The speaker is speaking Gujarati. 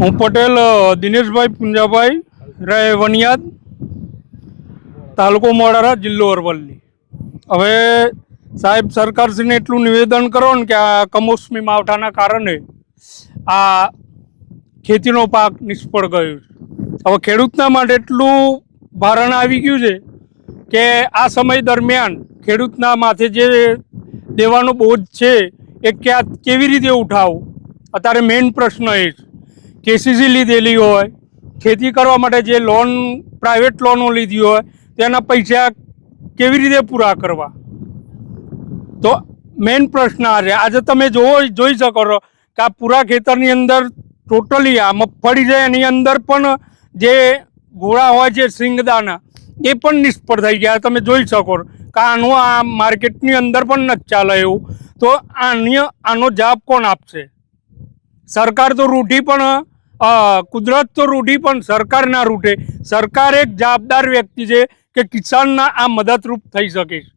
હું પટેલ દિનેશભાઈ પુંજાભાઈ રહે વનિયાદ, તાલુકો મોડારા, જિલ્લો અરવલ્લી। હવે સાહેબ સરકારશ્રીને એટલું નિવેદન કરો ને કે આ કમોસમી માવઠાના કારણે આ ખેતીનો પાક નિષ્ફળ ગયો છે। હવે ખેડૂતના માટે એટલું ભારણ આવી ગયું છે કે આ સમય દરમિયાન ખેડૂતના માથે જે દેવાનો બોજ છે એ કેવી રીતે ઉઠાવવું, અત્યારે મેઇન પ્રશ્ન એ છે। કેસીસી લીધેલી હોય, ખેતી કરવા માટે જે લોન પ્રાઇવેટ લોનો લીધી હોય તેના પૈસા કેવી રીતે પૂરા કરવા, તો મેઇન પ્રશ્ન આ છે। આજે તમે જોઈ શકો છો કે આ પૂરા ખેતરની અંદર ટોટલી આ મગફળી છે એની અંદર પણ જે ગોળા હોય છે સિંગદાના એ પણ નિષ્ફળ થઈ ગયા, તમે જોઈ શકો છો કે આનું આ માર્કેટની અંદર પણ નથી ચાલે એવું। તો આનો જવાબ કોણ આપશે? સરકાર તો રૂઠી પણ કુદરત તો રૂઠી પણ સરકાર ના રૂઠે। સરકાર એક જવાબદાર વ્યક્તિ છે કે કિસાનના આ મદદરૂપ થઈ શકે છે।